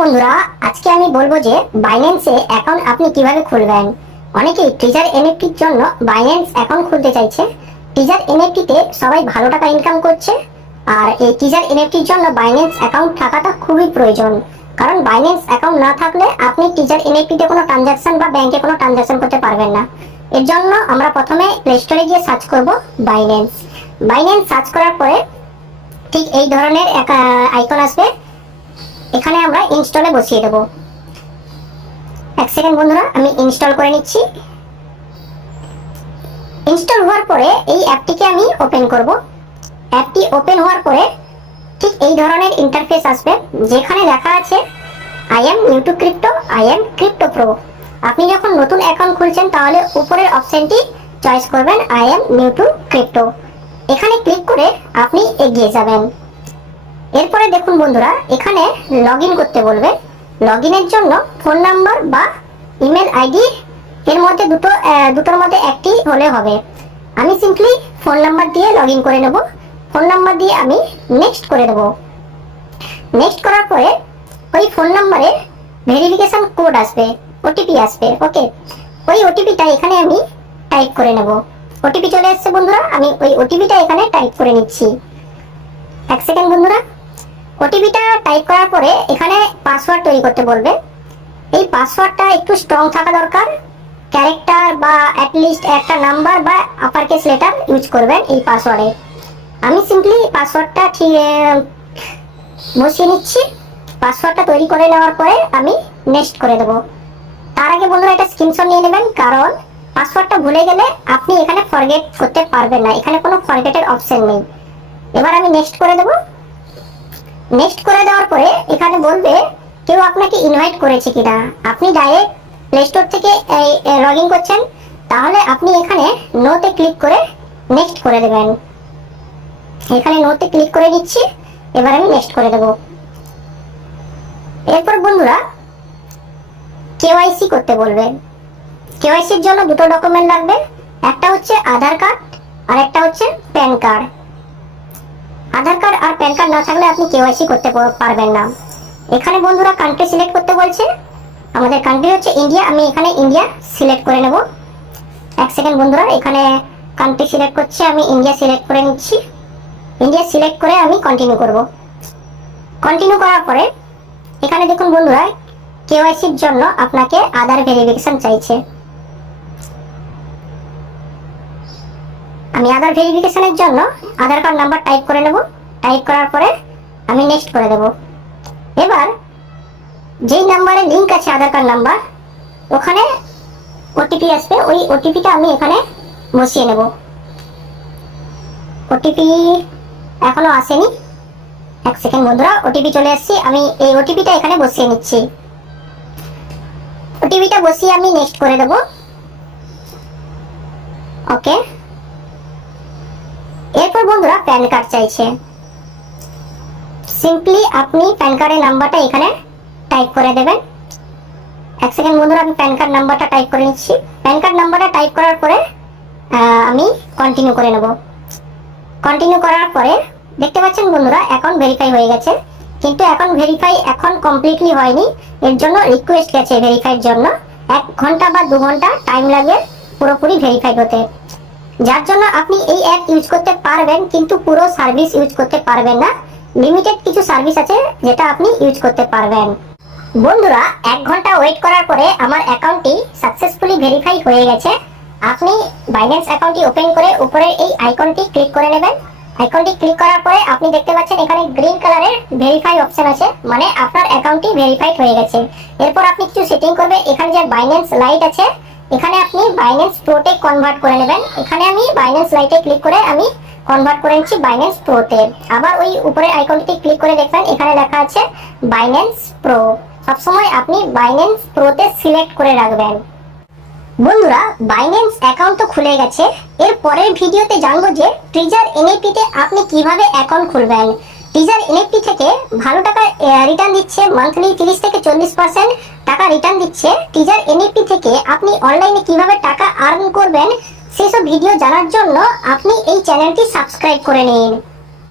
বন্ধুরা, আজকে আমি বলবো যে বাইন্যান্সে অ্যাকাউন্ট আপনি কিভাবে খুলবেন। অনেকেই ট্রেজার এনএফটির জন্য বাইন্যান্স অ্যাকাউন্ট খুলতে চাইছে। ট্রেজার এনএফটিতে সবাই ভালো টাকা ইনকাম করছে, আর এই ট্রেজার এনএফটির জন্য বাইন্যান্স অ্যাকাউন্ট থাকাটা খুবই প্রয়োজন। কারণ বাইন্যান্স অ্যাকাউন্ট না থাকলে আপনি ট্রেজার এনএফটিতে কোনো ট্রানজাকশন বা ব্যাংকে কোনো ট্রানজাকশন করতে পারবেন না। এর জন্য আমরা প্রথমে প্লে স্টোরে গিয়ে সার্চ করব বাইন্যান্স। বাইন্যান্স সার্চ করার পরে ঠিক এই ধরনের একটা আইকন আসবে, এখানে আমরা ইনস্টলে বসিয়ে দেব। এক সেকেন্ড বন্ধুরা, আমি ইনস্টল করে নিচ্ছি। ইনস্টল হওয়ার পরে এই অ্যাপটিকে আমি ওপেন করব। অ্যাপটি ওপেন হওয়ার পরে ঠিক এই ধরনের ইন্টারফেস আসবে, যেখানে লেখা আছে I am new two crypto, I am crypto pro. আপনি যখন নতুন অ্যাকাউন্ট খুলছেন তাহলে উপরের অপশনটি চয়েস করবেন I am new two crypto. এখানে ক্লিক করে আপনি এগিয়ে যাবেন। এরপরে দেখুন বন্ধুরা, এখানে লগইন করতে বলবে। লগইনের জন্য ফোন নাম্বার বা ইমেল আইডি এর মধ্যে দুটোর মধ্যে একটি হলে হবে। আমি সিম্পলি ফোন নাম্বার দিয়ে লগইন করে নেব। ফোন নাম্বার দিয়ে আমি নেক্সট করে দেব। নেক্সট করার পরে ওই ফোন নাম্বারে ভেরিফিকেশন কোড আসবে, ওটিপি আসবে। ওকে, ওই ওটিপিটা এখানে আমি টাইপ করে নেব। ওটিপি চলে আসছে বন্ধুরা, আমি ওই ওটিপিটা এখানে টাইপ করে নিচ্ছি। এক সেকেন্ড বন্ধুরা, ওটিপিটা টাইপ করার পরে এখানে পাসওয়ার্ড তৈরি করতে বলবে। এই পাসওয়ার্ডটা একটু স্ট্রং থাকা দরকার। ক্যারেক্টার বা অ্যাটলিস্ট একটা নাম্বার বা আপার কেস লেটার ইউজ করবেন এই পাসওয়ার্ডে। আমি সিম্পলি পাসওয়ার্ডটা ঠিক বসিয়ে নিচ্ছি। পাসওয়ার্ডটা তৈরি করে নেওয়ার পরে আমি নেক্সট করে দেব। তার আগে বন্ধুরা একটা স্ক্রিনশট নিয়ে নেবেন, কারণ পাসওয়ার্ডটা ভুলে গেলে আপনি এখানে ফরগেট করতে পারবেন না। এখানে কোনো ফরগেটের অপশন নেই। এবার আমি নেক্সট করে দেব। নেক্সট করে দেওয়ার পরে এখানে বলবে কেউ আপনাকে ইনভাইট করেছে কিনা। আপনি ডাইরেক্ট প্লে স্টোর থেকে লগ ইন করছেন, তাহলে আপনি এখানে নোতে ক্লিক করে নেক্সট করে দেবেন। এখানে নোতে ক্লিক করে দিচ্ছি। এবার আমি নেক্সট করে দেব। এরপর বন্ধুরা কেওয়াইসি করতে বলবে। কেওয়াইসির জন্য দুটো ডকুমেন্ট লাগবে, একটা হচ্ছে আধার কার্ড আর একটা হচ্ছে প্যান কার্ড। আধার কার্ড আর প্যান কার্ড না থাকলে আপনি কেওয়াইসি করতে পারবেন না। এখানে বন্ধুরা কান্ট্রি সিলেক্ট করতে বলছে। আমাদের কান্ট্রি হচ্ছে ইন্ডিয়া, আমি এখানে ইন্ডিয়া সিলেক্ট করে নেব। এক সেকেন্ড বন্ধুরা, এখানে কান্ট্রি সিলেক্ট করছি, আমি ইন্ডিয়া সিলেক্ট করে নিচ্ছি। ইন্ডিয়া সিলেক্ট করে আমি কন্টিনিউ করব। কন্টিনিউ করার পরে এখানে দেখুন বন্ধুরা, কেওয়াইসির জন্য আপনাকে আধার ভেরিফিকেশন চাইছে। আমি আধার ভেরিফিকেশনের জন্য আধার কার্ড নাম্বার টাইপ করে নেব। টাইপ করার পরে আমি নেক্সট করে দেব। এবার যেই নাম্বারে লিংক আছে আধার কার্ড নাম্বার, ওখানে ওটিপি আসবে। ওই ওটিপিটা আমি এখানে বসিয়ে নেব। ওটিপি এখনো আসেনি। এক সেকেন্ড বন্ধুরা, ওটিপি চলে আসছে। আমি এই ওটিপিটা এখানে বসিয়ে নিচ্ছি। ওটিপিটা বসিয়ে আমি নেক্সট করে দেব। ওকে, এরপর বন্ধুরা প্যান কার্ড চাইছে। সিম্পলি আপনি প্যান কার্ডের নাম্বারটা এখানে টাইপ করে দেবেন। এক সেকেন্ড বন্ধুরা, আমি প্যান কার্ড নাম্বারটা টাইপ করে নিচ্ছি। প্যান কার্ড নাম্বারটা টাইপ করার পরে আমি কন্টিনিউ করে নেব। কন্টিনিউ করার পরে দেখতে পাচ্ছেন বন্ধুরা অ্যাকাউন্ট ভেরিফাই হয়ে গেছে, কিন্তু অ্যাকাউন্ট ভেরিফাই এখন কমপ্লিটলি হয়নি। এর জন্য রিকোয়েস্ট গেছে ভেরিফাইয়ের জন্য। 1 ঘন্টা বা 2 ঘন্টা টাইম লাগবে পুরোপুরি ভেরিফাই হতে, যার জন্য আপনি এই অ্যাপ ইউজ করতে পারবেন, কিন্তু পুরো সার্ভিস ইউজ করতে পারবেন না। লিমিটেড কিছু সার্ভিস আছে যেটা আপনি ইউজ করতে পারবেন। বন্ধুরা 1 ঘন্টা ওয়েট করার পরে আমার অ্যাকাউন্টটি সাকসেসফুলি ভেরিফাই হয়ে গেছে। আপনি বাইন্যান্স অ্যাকাউন্টটি ওপেন করে উপরে এই আইকনটি ক্লিক করে নেবেন। আইকনটি ক্লিক করার পরে আপনি দেখতে পাচ্ছেন এখানে গ্রিন কালারের ভেরিফাই অপশন আছে, মানে আপনার অ্যাকাউন্টটি ভেরিফাইড হয়ে গেছে। এরপর আপনি কিছু সেটিং করবে। এখানে যে বাইন্যান্স লাইট আছে, এখানে আপনি বাইন্যান্স প্রোতে কনভার্ট করে নেবেন। এখানে আমি বাইন্যান্স লাইটে ক্লিক করে আমি কনভার্ট করে নিচ্ছি বাইন্যান্স প্রোতে। আবার ওই উপরের আইকনটিতে ক্লিক করে দেখবেন এখানে লেখা আছে বাইন্যান্স প্রো। সবসময় আপনি বাইন্যান্স প্রোতে সিলেক্ট করে রাখবেন। বন্ধুরা বাইন্যান্স অ্যাকাউন্ট তো খুলে গেছে। এর পরের ভিডিওতে জানবো যে ট্রেজার এনএফটিতে আপনি কিভাবে অ্যাকাউন্ট খুলবেন। ট্রেজার এনএফটি থেকে ভালো টাকা রিটার্ন দিচ্ছে, মান্থলি 30 থেকে 40% টাকা রিটার্ন দিচ্ছে। ট্রেজার এনএফটি থেকে আপনি অনলাইনে কিভাবে টাকা আর্ন করবেন সেসব ভিডিও জানার জন্য আপনি এই চ্যানেলটি সাবস্ক্রাইব করে নিন।